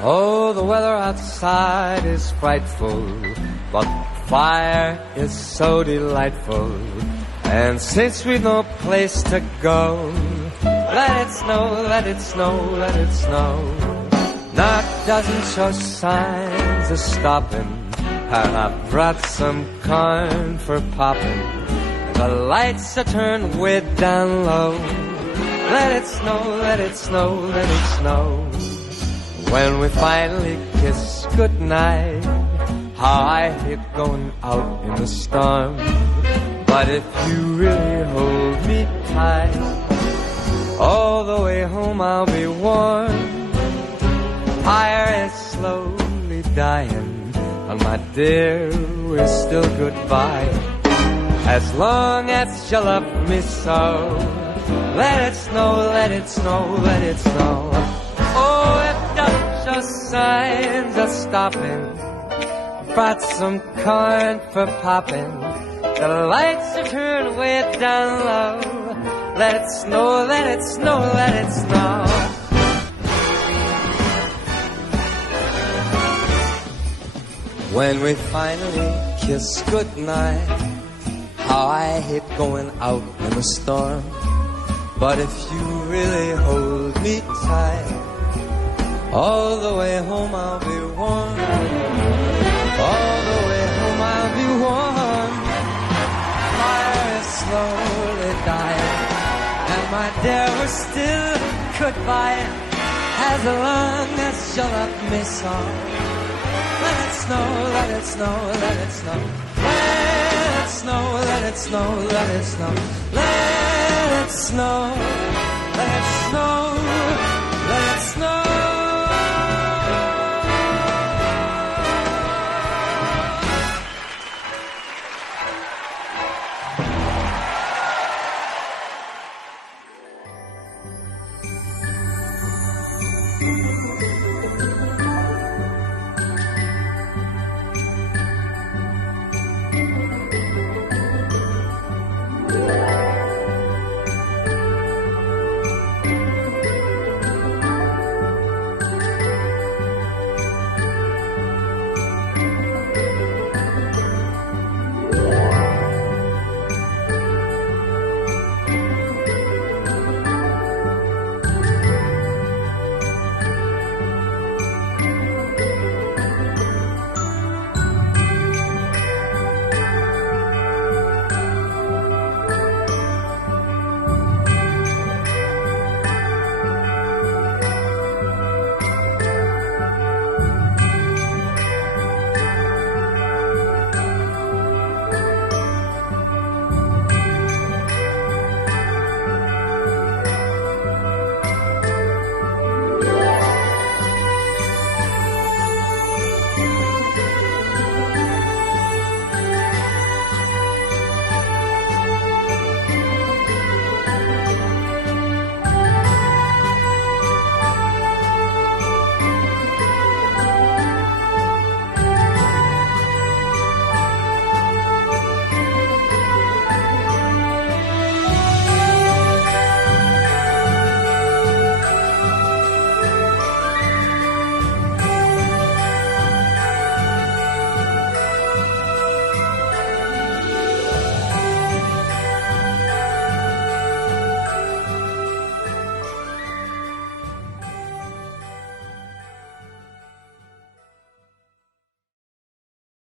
Oh, the weather outside is frightful, but fire is so delightful. And since we've no place to go, let it snow, let it snow, let it snow. Now it doesn't show signs of stopping, and I've brought some corn for popping. The lights are turned way down low. Let it snow, let it snow, let it snow. When we finally kiss goodnight, how I hate going out in the storm. But if you really hold me tight, all the way home I'll be warm. Fire is slowly dying, and my dear, we're still goodbye. As long as you love me so, let it snow, let it snow, let it snow. Oh, it doesn't show signs of stopping. Brought some corn for popping. The lights are turned way down low. Let it snow, let it snow, let it snow. When we finally kiss goodnight, how I hate going out in the storm. But if you really hold me tight, all the way home I'll be warm. All the way home I'll be warm. Fire is slowly dying, and my dear, we're still goodbye. As long as you love me so, let it snow, let it snow, let it snow. Let it snow, let it snow, let it snow. Let it snow.